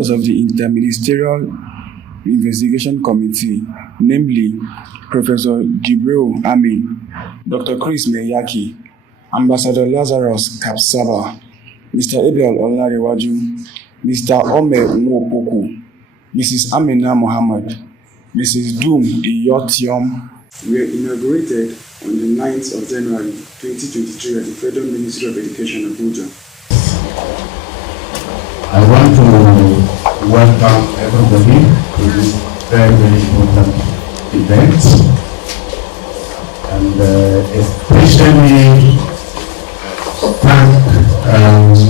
members of the Interministerial Investigation Committee, namely Professor Jibril Amin, Dr. Chris Meyaki, Ambassador Lazarus Kapsaba, Mr. Abel Olarewaju, Mr. Omer Nwopoku, Mrs. Amina Mohammed, Mrs. Doom Iyotiom, were inaugurated on the 9th of January 2023 at the Federal Ministry of Education, Abuja. I want to welcome everybody to this very, very important event, and especially thank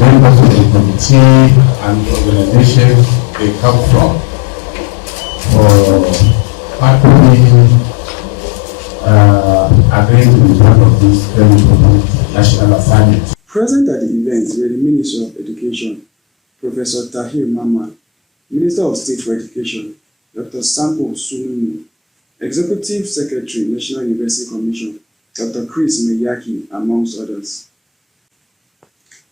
members of the committee and the organization they come from for helping agreeing to be part of this very important national assignment. Present at the event were the Minister of Education, Professor Tahir Mamman, Minister of State for Education, Dr. Sampo Sulunu, Executive Secretary, National University Commission, Dr. Chris Meyaki, amongst others.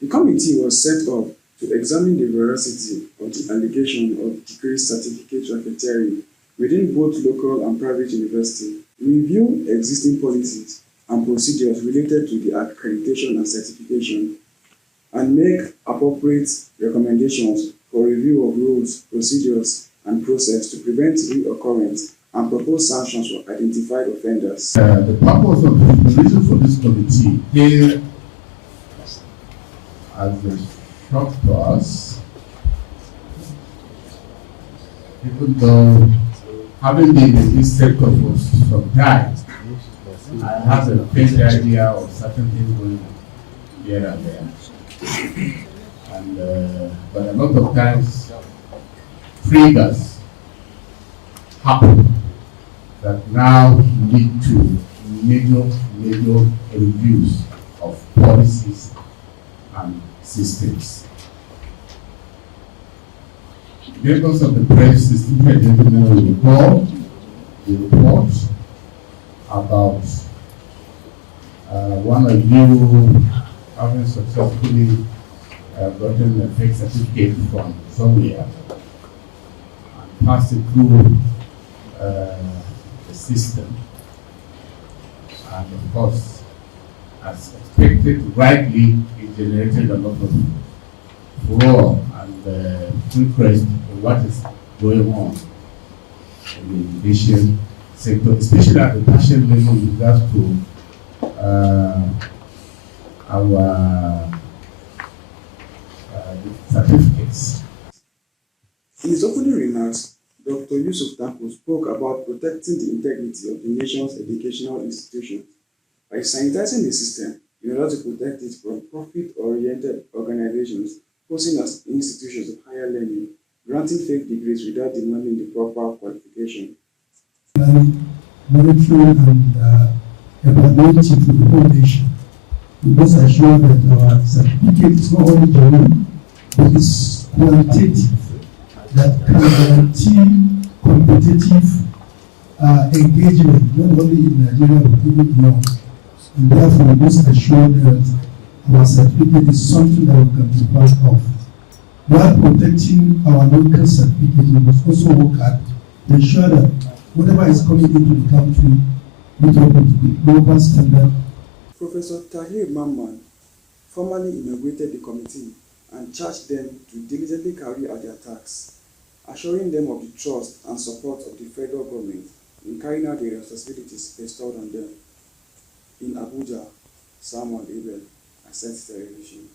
The committee was set up to examine the veracity of the allegation of degree certificate racketeering within both local and private universities, review existing policies and procedures related to the accreditation and certification, and make appropriate recommendations for review of rules, procedures, and process to prevent reoccurrence and propose sanctions for identified offenders. The purpose of the reason for this committee here as a shock to us, even though having been in this sector for some time, I have a faint idea of certain things going on here and there. And but a lot of times triggers happen that now lead to major reviews of policies and systems. Members of the press distinguished gentlemen will recall the report about one of you having successfully gotten a fake certificate from somewhere and passed it through the system. And of course, as expected, rightly, it generated a lot of furor and interest in what is going on in the education sector, especially at the national level with regards to our certificates. In his opening remarks, Dr. Yusuf Tanko spoke about protecting the integrity of the nation's educational institutions by sanitizing the system in order to protect it from profit-oriented organizations posing as institutions of higher learning, granting fake degrees without demanding the proper qualification. Monitoring and evaluating for the whole nation. We must assure that our certificate is not only genuine, but it's qualitative, that can guarantee competitive engagement, not only in Nigeria but even beyond. And therefore, we must assure that our certificate is something that we can be proud of. While protecting our local certificate, we must also work hard to ensure that whatever is coming into the country, meet up with the global standard. Professor Tahir Mamman formally inaugurated the committee and charged them to diligently carry out their tasks, assuring them of the trust and support of the federal government in carrying out the responsibilities bestowed on them. In Abuja, Samuel Abel, Ascent Television.